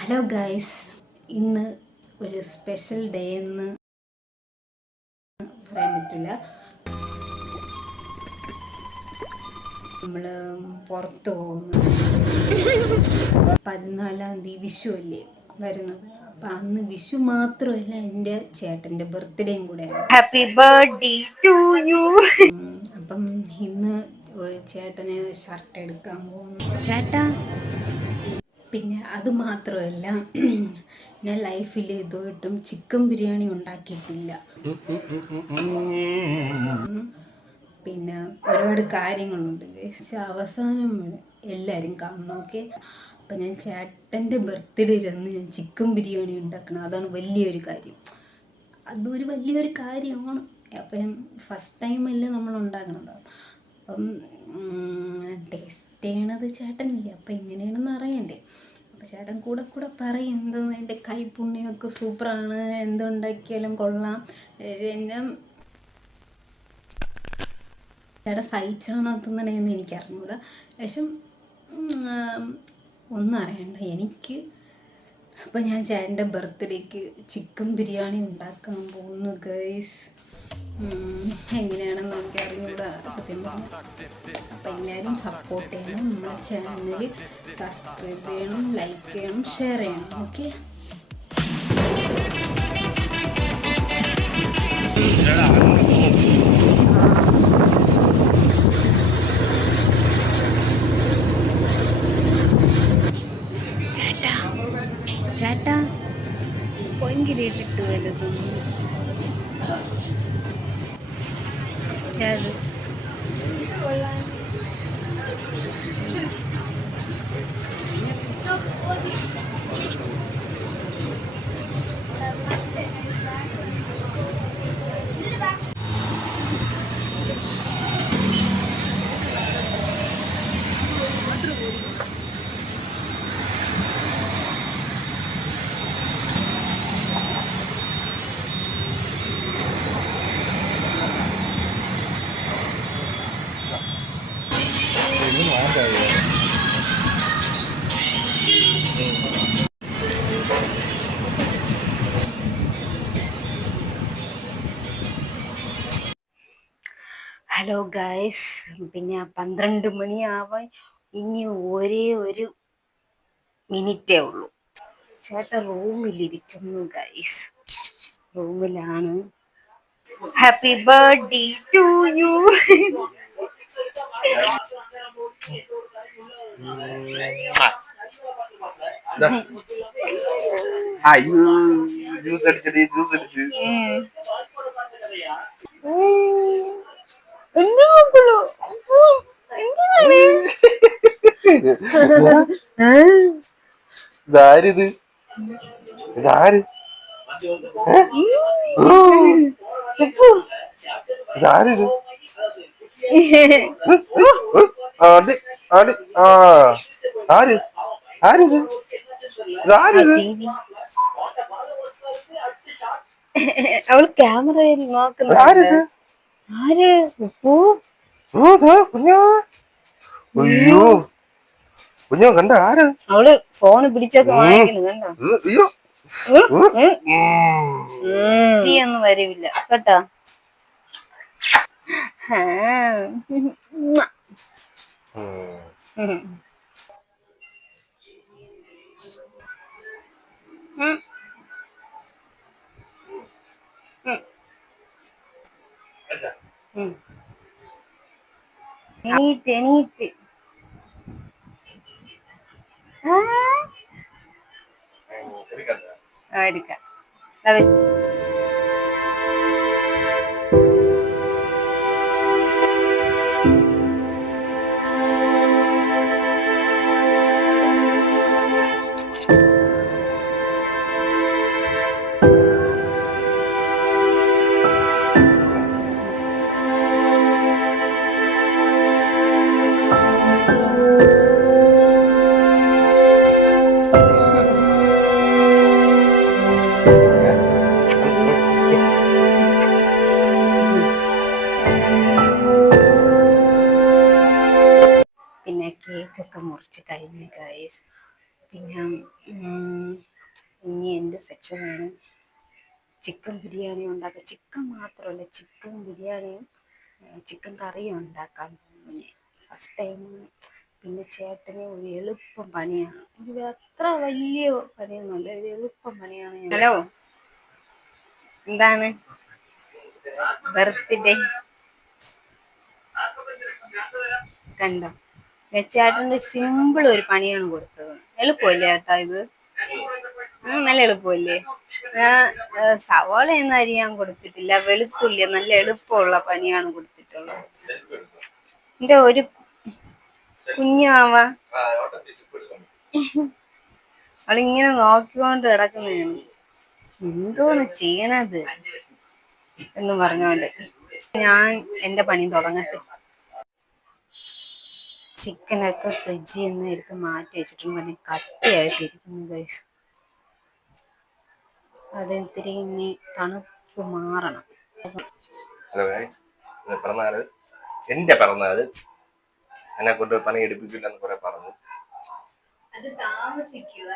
Hello guys, ഇന്ന് ഒരു special day എന്ന് പറയാൻ പറ്റില്ല. നമ്മൾ പുറത്ത് പോകുന്നു. 14-ാം തീയതി വിഷു അല്ലേ വരുന്നത്. അപ്പം അന്ന് വിഷു മാത്രമല്ല, എൻ്റെ ചേട്ടൻ്റെ ബർത്ത്ഡേയും കൂടെയാണ്. Happy birthday to you. അപ്പം ഇന്ന് ചേട്ടന് ഷർട്ട് എടുക്കാൻ പോകുന്നു. ചേട്ടാ, പിന്നെ അത് മാത്രമല്ല, ഞാൻ ലൈഫിൽ ഇതുമായിട്ടും ചിക്കൻ ബിരിയാണി ഉണ്ടാക്കിയിട്ടില്ല. പിന്നെ ഒരുപാട് കാര്യങ്ങളുണ്ട്. അവസാനം എല്ലാവരും കാണണം, ഓക്കെ? അപ്പം ഞാൻ ചേട്ടൻ്റെ ബർത്ത്ഡേ ഇരുന്ന് ഞാൻ ചിക്കൻ ബിരിയാണി ഉണ്ടാക്കണം. അതാണ് വലിയൊരു കാര്യം. അതൊരു വലിയൊരു കാര്യമാണ്. അപ്പം ഫസ്റ്റ് ടൈമല്ലേ നമ്മൾ ഉണ്ടാക്കണത്. അപ്പം ടേസ്റ്റ് ചെയ്യണത് ചേട്ടനില്ലേ, അപ്പം എങ്ങനെയാണെന്ന് അറിയണ്ടേ. അപ്പം ചേട്ടൻ കൂടെ കൂടെ പറയും, എന്തോ എൻ്റെ കൈപ്പുണ്യമൊക്കെ സൂപ്പറാണ്, എന്തുണ്ടാക്കിയാലും കൊള്ളാം. എന്നെ ചേട്ടൻ സഹിച്ചാണോ തിന്നണേന്ന് എനിക്കറിഞ്ഞൂടാ. പക്ഷെ ഒന്നും അറിയണ്ട എനിക്ക്. അപ്പം ഞാൻ ചേട്ടൻ്റെ ബർത്ത്ഡേക്ക് ചിക്കൻ ബിരിയാണി ഉണ്ടാക്കാൻ പോകുന്നു ഗൈസ്. എങ്ങനെയാണെന്ന് എനിക്ക് അറിഞ്ഞൂടാ സത്യം പറഞ്ഞാൽ. അപ്പം എല്ലാവരും സപ്പോർട്ട് ചെയ്യണം, നമ്മുടെ ചാനൽ സബ്സ്ക്രൈബ് ചെയ്യണം, ലൈക്ക് ചെയ്യണം, ഷെയർ ചെയ്യണം, ഓക്കെ? ചേട്ടാ ചേട്ടാ പൊങ്കിലിട്ടിട്ട് വലുതൊന്നും അത് ഹലോ ഗൈസ്, പിന്നെ 12 മണിയാവാൻ ഇനി ഒരേ ഒരു മിനിറ്റേ ഉള്ളൂ. ചേട്ടൻ റൂമിലിരിക്കുന്നു ഗൈസ്, റൂമിലാണ്. Happy birthday to you. Juice അടിച്ചടി, ജ്യൂസ് അടിച്ച്. ഇതാരിത്? ഇതാര്? ഇതാരിത്? ആടി ആടി ആ ആര്? ആരിത്? ഇതാരിത്? അവൾ ക്യാമറയിൽ നോക്കുന്നത്. ആരിത്? ആര്? അയ്യോ കുഞ്ഞോ, കണ്ട ആര്? അവള് ഫോണ് പിടിച്ചൊക്കെ വാങ്ങിക്കുന്നു, കണ്ടോ? അയ്യോ നീ ഒന്നും വരില്ല കേട്ടോ. എണീറ്റ് എണീറ്റ്. എടുക്കാം. വിളിച്ചതാണ് ചിക്കൻ ബിരിയാണി ഉണ്ടാക്കുക. ചിക്കൻ മാത്രമല്ല, ചിക്കൻ ബിരിയാണിയും ചിക്കൻ കറിയും ഉണ്ടാക്കാൻ പോകുന്നു ഫസ്റ്റ് ടൈം. പിന്നെ ചേട്ടന് ഒരു എളുപ്പം പണിയാണ്, ഇത് അത്ര വലിയ പണിയൊന്നുമല്ല, ഒരു എളുപ്പം പണിയാണ്. ഹലോ, എന്താണ് ബർത്ത്ഡേ കണ്ടോ? ചേട്ടൻ്റെ സിമ്പിൾ ഒരു പണിയാണ് കൊടുത്തത്. എളുപ്പമല്ലേ ചേട്ടാ ഇത്? നല്ല എളുപ്പമല്ലേ? ഞാൻ സവാള ഒന്നും അരിയാൻ കൊടുത്തിട്ടില്ല, വെളുത്തുള്ളി നല്ല എളുപ്പമുള്ള പണിയാണ് കൊടുത്തിട്ടുള്ളത്. എന്റെ ഒരു കുഞ്ഞാവ അവളിങ്ങനെ നോക്കിക്കൊണ്ട് കിടക്കുന്നതാണ്, എന്തോന്ന് ചെയ്യണത് എന്ന് പറഞ്ഞോണ്ട്. ഞാൻ എന്റെ പണി തുടങ്ങട്ടെ. ചിക്കനൊക്കെ ഫ്രിഡ്ജിൽ നിന്ന് എടുത്ത് മാറ്റി വെച്ചിട്ടുണ്ട്, കട്ടിയായിട്ടിരിക്കുന്നു ഗൈസ്. അതെന്തിരി ഇനി തണുപ്പ് മാറണം. ഹലോ ഗൈസ്, പിറന്നാള് എന്റെ പിറന്നാള്, എന്നെ കൊണ്ട് പണി എടുപ്പിക്കില്ലെന്ന് കുറെ പറഞ്ഞു. അത് താമസിക്കും.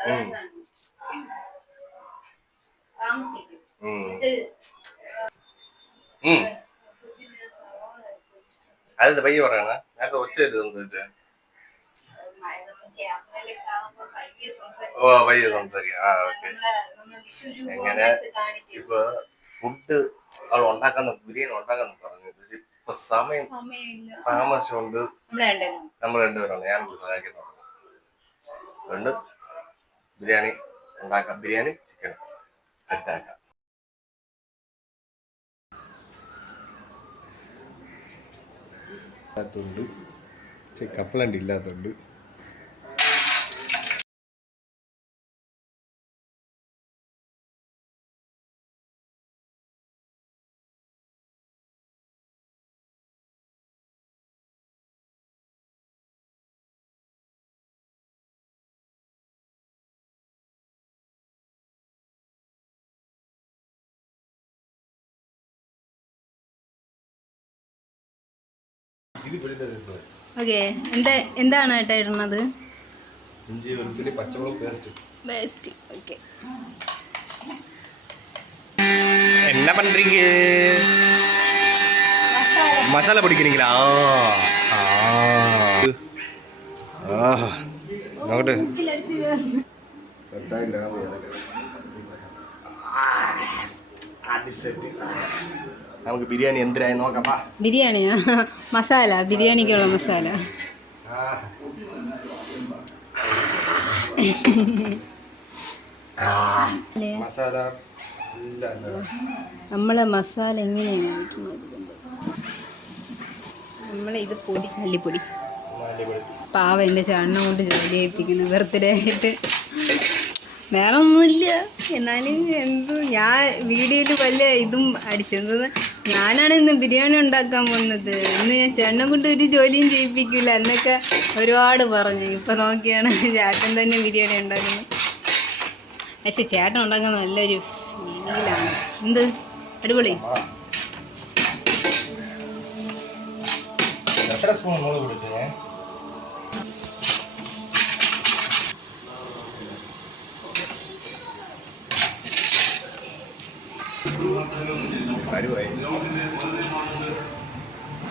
അത് പയ്യ പറയണ, നേരത്തെ ഒച്ച സംസാരിച്ചേ. ഓ പയ്യ സംസാരിക്കാം. ഓക്കെ. എങ്ങനെ ഇപ്പൊ ഫുഡ് അവൾ ഉണ്ടാക്കുന്ന ബിരിയാണി ഉണ്ടാക്കാന്ന് പറഞ്ഞു. ഇപ്പൊ സമയം താമസിച്ചുകൊണ്ട് നമ്മൾ രണ്ടുപേരാണ്, ഞാനൊരു സഹായിക്കുന്നുണ്ട്. അതുകൊണ്ട് ബിരിയാണി ഉണ്ടാക്കാം, ബിരിയാണി ചിക്കൻ സെറ്റാക്കാം. കപ്പലണ്ടി ഇല്ലാത്തതുകൊണ്ട് ഓക്കെ. എന്താണ് ഏട്ടാ ഇടുന്നത്? ഇഞ്ചി വെളുത്തുള്ളി പച്ചമുളക് പേസ്റ്റ്. ഓക്കെ. என்ன பண்றீங்க? மசாலா பிடிக்கிறீங்களா? നോക്കട്ടെ. നമുക്ക് ബിരിയാണി എന്തിനായി നോക്കാം. ബിരിയാണിയാ? മസാല, ബിരിയാണിക്കുള്ള മസാല. മസാല നമ്മളെ മസാല എങ്ങനെയാണ് നമ്മളെ ഇത് പൊടി, മല്ലിപ്പൊടി. പാവ എൻ്റെ ചേട്ടനെ കൊണ്ട് ജോലി ചെയ്യിപ്പിക്കുന്നു ബർത്ത്ഡേ ആയിട്ട്. വേറെ ഒന്നുമില്ല, എന്നാലും ഞാൻ വീഡിയോയിൽ വല്ല ഇതും അടിച്ചത്. ഞാനാണ് ഇന്ന് ബിരിയാണി ഉണ്ടാക്കാൻ പോകുന്നത്, ഇന്ന് ഞാൻ ചേട്ടനെ കൊണ്ട് ഒരു ജോലിയും ചെയ്യിപ്പിക്കില്ല എന്നൊക്കെ ഒരുപാട് പറഞ്ഞു. ഇപ്പം നോക്കിയാണ് ചേട്ടൻ തന്നെ ബിരിയാണി ഉണ്ടാക്കുന്നത്. പക്ഷെ ചേട്ടൻ ഉണ്ടാക്കുന്ന നല്ലൊരു ഫീലാണ്. എന്ത് അടിപൊളി.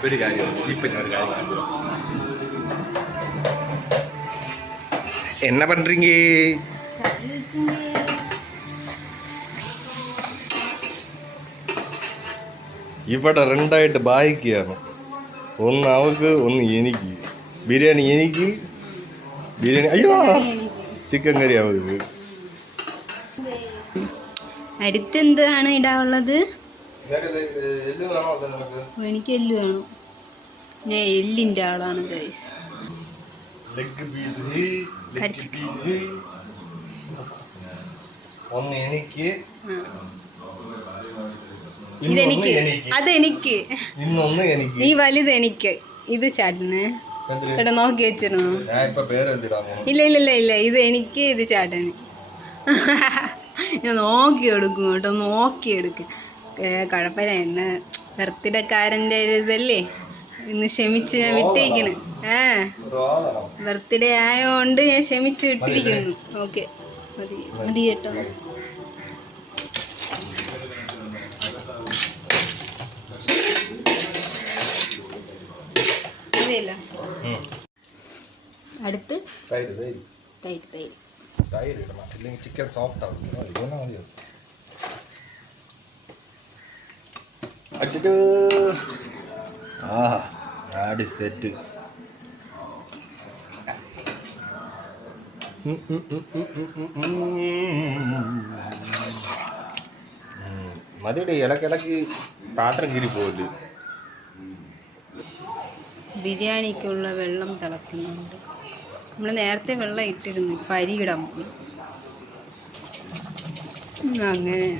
ഒരു കാര്യം ഇപ്പൊ ഞാൻ ഒരു കാര്യം என்ன பண்றீங்க? ഇവിടെ രണ്ടായിട്ട് ബായിക്കുകയാണ്, ഒന്ന് അവൾക്ക് ഒന്ന് എനിക്ക്. ബിരിയാണി എനിക്ക്, ബിരിയാണി അയ്യോ ചിക്കൻ കറി അവൾക്ക്. അടുത്തെന്താണ് ഇടാനുള്ളത്? എനിക്ക് എല്ല് വേണം, ഞാൻ എല്ലിൻ്റെ ആളാണ് ഗൈസ്. ഒന്ന് എനിക്ക്, ഇതെനിക്ക്, അതെനിക്ക്, ഇന്നൊന്ന് എനിക്ക്, ഈ വലുത് എനിക്ക്, ഇത് ചേട്ടന്. ചേട്ടൻ നോക്കി വെച്ചിരുന്നു? ഇല്ല ഇല്ല ഇല്ല ഇല്ല, ഇത് എനിക്ക്, ഇത് ചേട്ടന്. ഞാൻ നോക്കിയെടുക്കും കേട്ടോ, നോക്കിയെടുക്കും. കുഴപ്പമില്ല, ഇന്ന് ബർത്ത്ഡേക്കാരൻ്റെ ഒരു ഇതല്ലേ, ഇന്ന് ക്ഷമിച്ച് ഞാൻ വിട്ടേക്കണ്. ബർത്ത്ഡേ ആയതുകൊണ്ട് ഞാൻ ക്ഷമിച്ച് വിട്ടിരിക്കുന്നു. ഓക്കെ, മതി മതി കേട്ടോ. അതെയല്ല അടുത്ത് തൈര് തൈര് തൈര് തൈര് തൈര് ഇടണം ഇല്ലെങ്കിൽ ചിക്കൻ സോഫ്റ്റ് ആവും ഇതൊന്നും മതിയോ അടിച്ചിട്ട് ആ ആടി സെറ്റ് മതിയുടെ ഇലക്കിലക്ക് പാത്രം കീറി പോയില്ല ബിരിയാണിക്കുള്ള വെള്ളം തിളക്കുന്നുണ്ട്. നമ്മൾ നേരത്തെ വെള്ളം ഇട്ടിരുന്നു, ഇപ്പം അരി ഇടാൻ പോയി. അങ്ങനെ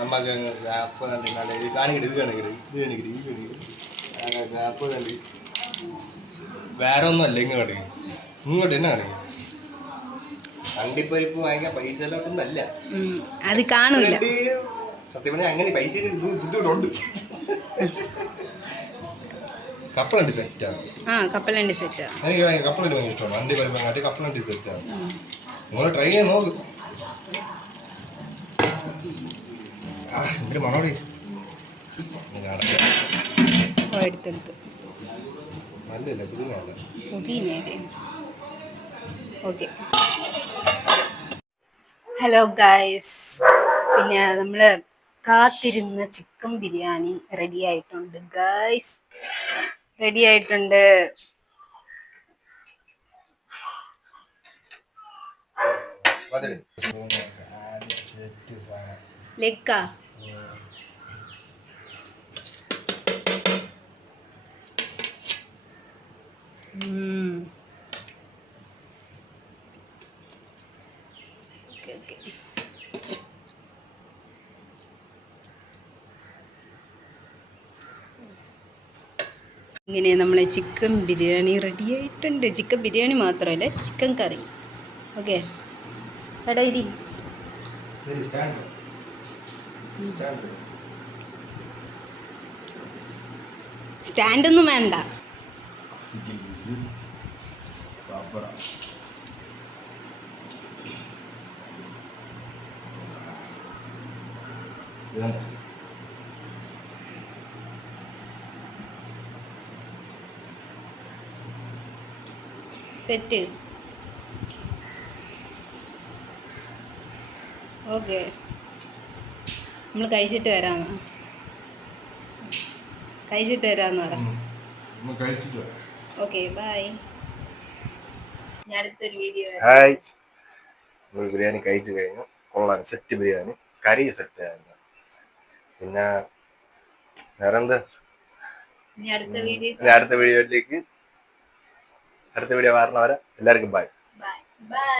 നമുക്ക് അപ്പൊ കണ്ടിട്ട് ഇത് കാണിക്കട്ടെ ഇത് കാണിക്കട്ടെ ഇത് കാണിക്കട്ടെ ഇത് കാണിക്കട്ടെ അപ്പൊ കണ്ടി വേറെ ഒന്നും അല്ല ഇങ്ങ് കാണിക്കും ഇങ്ങോട്ട് തന്നെ കാണിക്കും അണ്ടിപ്പരിപ്പ് വാങ്ങിക്കാൻ പൈസ എല്ലാം അത് കാണൂല സത്യം പറഞ്ഞാൽ അങ്ങനെ പൈസ ബുദ്ധിമുട്ടുണ്ട് കപ്പലണ്ടി സെറ്റാണ് കപ്പലണ്ടി സെറ്റാ എനിക്ക് കപ്പലണ്ടി ഭയങ്കര ഇഷ്ടമാണ് അണ്ടിപ്പരിപ്പ് കാട്ടി കപ്പലണ്ടി സെറ്റാണ് നിങ്ങൾ ട്രൈ ചെയ്യാൻ നോക്ക് എന്നിട്ട് മണോടി എടുത്തെടുത്ത് നല്ലല്ലേ പുതിയ പുതിയ ഓക്കെ. ഹലോ ഗായ്സ്, പിന്നെ നമ്മൾ കാത്തിരുന്ന ചിക്കൻ ബിരിയാണി റെഡി ആയിട്ടുണ്ട് ഗായ്സ്, റെഡി ആയിട്ടുണ്ട്. ലെക്ക ഇങ്ങനെ നമ്മളെ ചിക്കൻ ബിരിയാണി റെഡി ആയിട്ടുണ്ട്. ചിക്കൻ ബിരിയാണി മാത്രമല്ല, ചിക്കൻ കറി. ഓക്കെ ചേട്ടാ ഇരി. സ്റ്റാൻഡൊന്നും വേണ്ട. സെറ്റ്. ഓക്കെ, നമ്മൾ കഴിച്ചിട്ട് വരാമെന്ന് പറയാം. Okay bye. അടുത്തൊരു വീഡിയോ. ഹായ്, നമ്മൾ ബിരിയാണി കഴിച്ചു കഴിഞ്ഞു. കൊള്ളാൻ സെറ്റ് ബിരിയാണി, കറി സെറ്റ് ആയിരുന്നു. പിന്നെ വേറെന്ത്, അടുത്ത വീഡിയോയിലേക്ക് അടുത്ത വീഡിയോ വരണവരെ എല്ലാവർക്കും ബൈ.